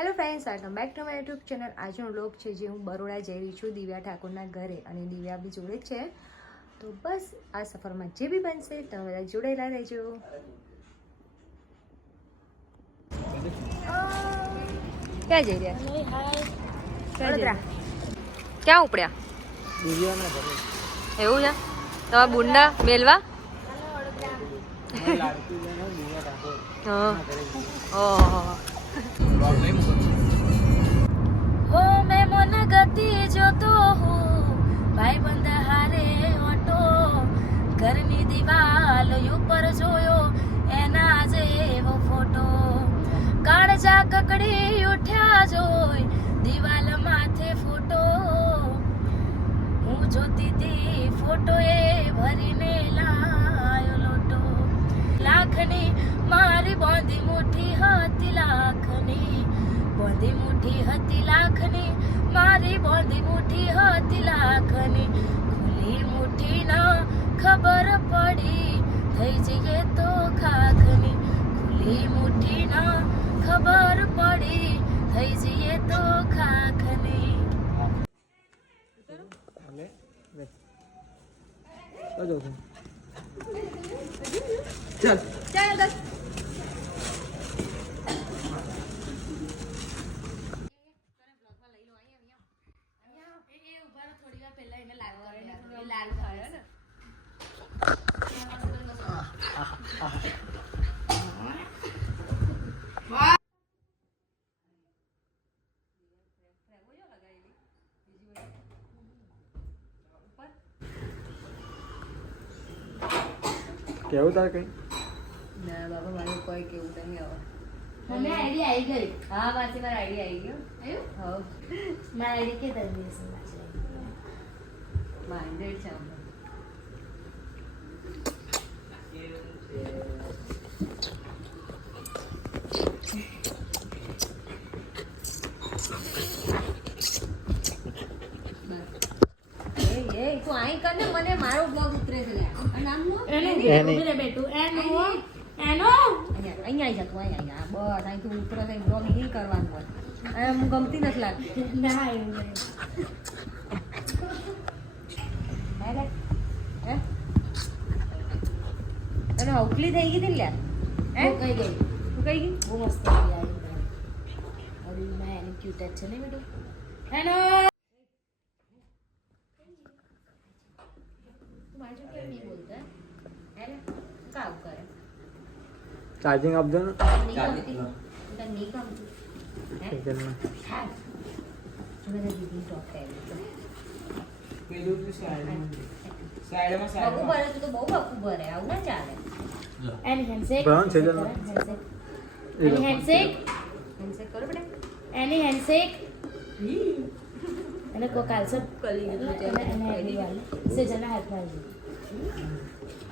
Hello friends, welcome back to my YouTube channel. આજનો vlog છે જે હું બરોડા જઈ રહી છું દિવ્યા ઠાકોરના ઘરે, અને દિવ્યા બી જોડે છે. તો બસ આ સફરમાં જે બી બનશે તમે બધા જોડાયેલા રહેજો. ક્યાં જઈ રહ્યા? વડોદરા. ક્યાં ઉપડ્યા? દિવ્યાના ઘરે. એવું છે? તમારા બુંડા મેલવા? हो मैं मन गति जो तो हूँ भाई बंद हारे ऑटो घरनी दिवाल ऊपर जोयो एना जेवो फोटो काळजा ककड़ी उठ्या जोई दिवाल माथे फोटो હું જોતી તી ફોટો એ ભરીને લાયો લોટો લાખની મારી બોંધી મુઠ્ઠી હતી લાખની બોંધી મુઠ્ઠી હતી લાખની મારી બોંધી મુઠ્ઠી હતી લાખની ખુલ્લી મુઠ્ઠી ના ખબર પડી થઈ જઈએ તો ખાખની ખુલ્લી મુઠ્ઠી ના ખબર પડી થઈ જઈએ તો ખાખની. ચાલ ચાલ દસ. કેવું તારે કઈ? ના બાબા, મારે કોઈ કેવું નહીં આવે. મને આઈડી આવી ગઈ. હા માસી, મારા આઈડિયા આવી ગયો. આવ્યું? હા, મારા આઈડી કે તરફ છે માઇન્ડેડ છે અમે. તું આઈ કર ને, મને મારો બ્લોગ ઉતરે છે. નામનું એનું બેટું એનો અહીંયા આવી જા તું. અહીંયા બસ અહીંથી ઉતરે છે. બ્લોગ નહીં કરવાનું હોય. હું ગમતી નથી લાગતી. ના એવું નહીં. હે તને હવકલી થઈ ગઈ હતી લ્યા? હે હું કઈ ગઈ. તું કઈ ગઈ? બહુ મસ્ત હતી આ અરે મેં એની ક્યુટ છે ને બેટું. હેલો ચાર્જિંગ આપજો ને. એની હેન્ડશેક બ્રાઉન છે જન. એની હેન્ડશેક એની હેન્ડશેક અને કો કાલસો કલી અને એની વાલી સેજના હાથમાં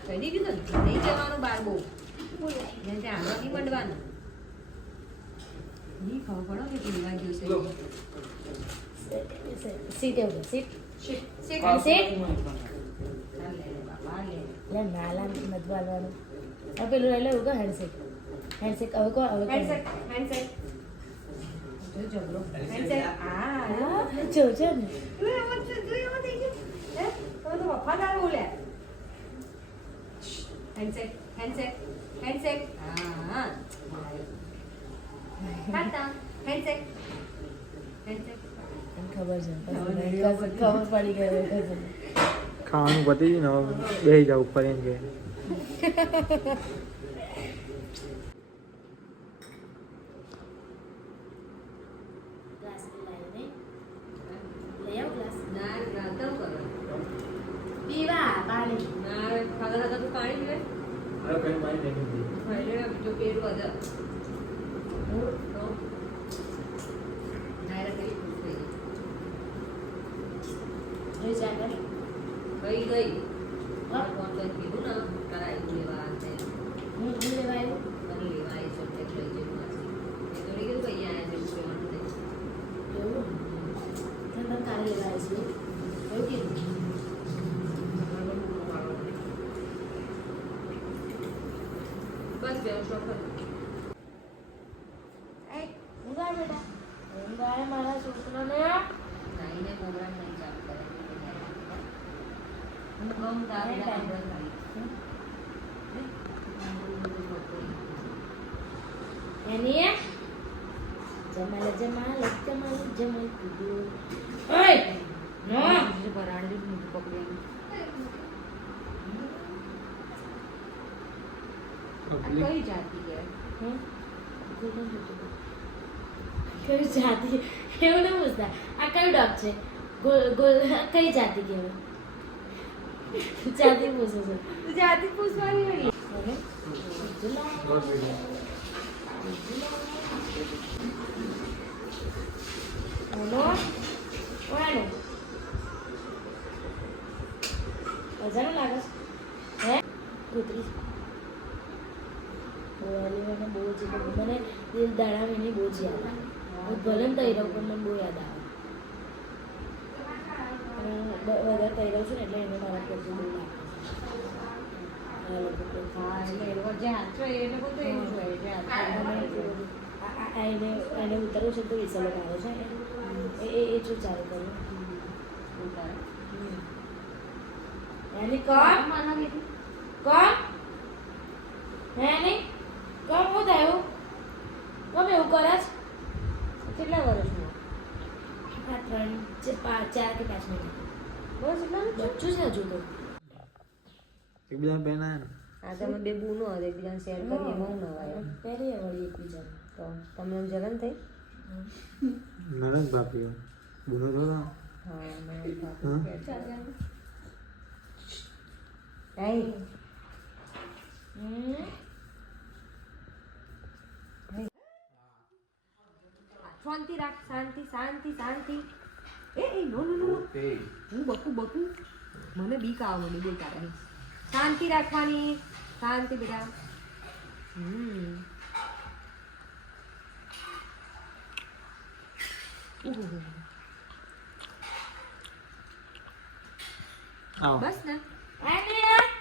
કઈ દીધું ને? નહીં જવાનું બાર બહુ. ત્યાં આગળ નહીં મંડવાનું. નહીં ખબર પડો કે પીવા જોશે. સીટ એવું સીટ સીટ લે નાલા મધવાલવાનું હવે પેલું એટલે એવું કહો હેન્ડશેક હેન્ડશેક હવે કહો હવે હેન્ડશેક હેન્ડશેક જો જબરો હેન્ડશેક. આ જોજો ને જોયું થઈ ગયું. હે તમે તો વફાદાર બોલે. Handshake handshake handshake. હા ટાટા હેન્ડશેક હેન્ડશેક. ખબર છે ખબર પડી ગઈ ખાવાનું પતી ગયું ને, હવે બેસી જાવ ઉપર એમ કે. ગ્લાસ લઈ લઈ આવ ગ્લાસ ના રાતર કરો. પીવા પાણી ના ખાધા ખાધા તું પાણી પીવે? હવે કઈ મારી નહીં. જો પેટ વધે તો નાયરા કઈ ખુશ થઈ જોઈ જાય ગઈ ગઈ. કોણ તો કીધું ને કરાવી લેવા છે. હું લેવા આવ્યું મને લેવા આવી છે એટલે લઈ જઈ પાછી. એ તો કીધું ભાઈ અહીંયા છે કહેવાનું નહીં. એવું તમે કાલે લેવા આવ્યું એવું કીધું બસ બે શોખ. હું બેટા ઊંઘ આવે મારા છોકરાને. નાઈને પ્રોગ્રામ નહીં ચાલુ કરે હું ગમ તારે ટાઈમ એની જમાલ જમાલ જમાલ જમાલ કીધું. ઓય નો બરાડી મોટું પકડી કઈ જાતી કે કઈ જાતિ એવું ન પૂછતા. આ કયું ડોગ છે? ગોલ ગોલ કઈ જાતિ કહેવાય? જાતિ પૂછે છે. જાતી પૂછવાની નહીં હવે બોલો ઓળાનો અજાણું લાગે છે હે કૂતરી બોલાલી મને બહુ જ મને દિલ દાડા મને બહુ જ યાદ આવે. હું ભલે ને તઈ રહું પણ મને બહુ યાદ આવે. વધારે તઈ રહું છું ને એટલે એને મારા પ્રત્યે બહુ લાગે. હા એટલે એ લોકો જે હાચો એ લોકો તો એવું જ હોય જે એને ઉતારવું છે તો વિસલો આવે છે એ શું ચાલુ કરું એની કોણ કોણ હે નહીં કોણ હું થયું કોણ એવું કરે છે? કેટલા વર્ષનું આ 4 કે 5 મિનિટ બસ એટલા બચ્ચું છે હજુ તો. એકબીજા પહેના આ તમે બે બૂનો હતા એકબીજાને શેર કરીએ બહુ નવાય પહેરી વળી એકબીજાને તો તમને જલન થઈ નરસ બાપી બોલો તો હા શાંતિ રાખ શાંતિ શાંતિ શાંતિ એ નો નો નો હું બકું મને બીક આવે મને બોલતા રહી શાંતિ રાખવાની શાંતિ બેટા આવો બસ ને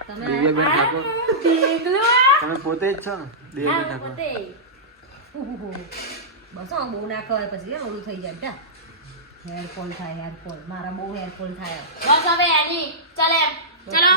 તમે દિવ્યાબેન ઠાકોર તમે પોતે જ છો ને દિવ્યાબેન ઠાકોર બસ હા બહુ ના ખવાય પછી ઓલું થઈ જાય બેટા હેરફોલ થાય હેરફોલ મારા બહુ હેરફોલ થાય બસ હવે એની ચાલે ચલો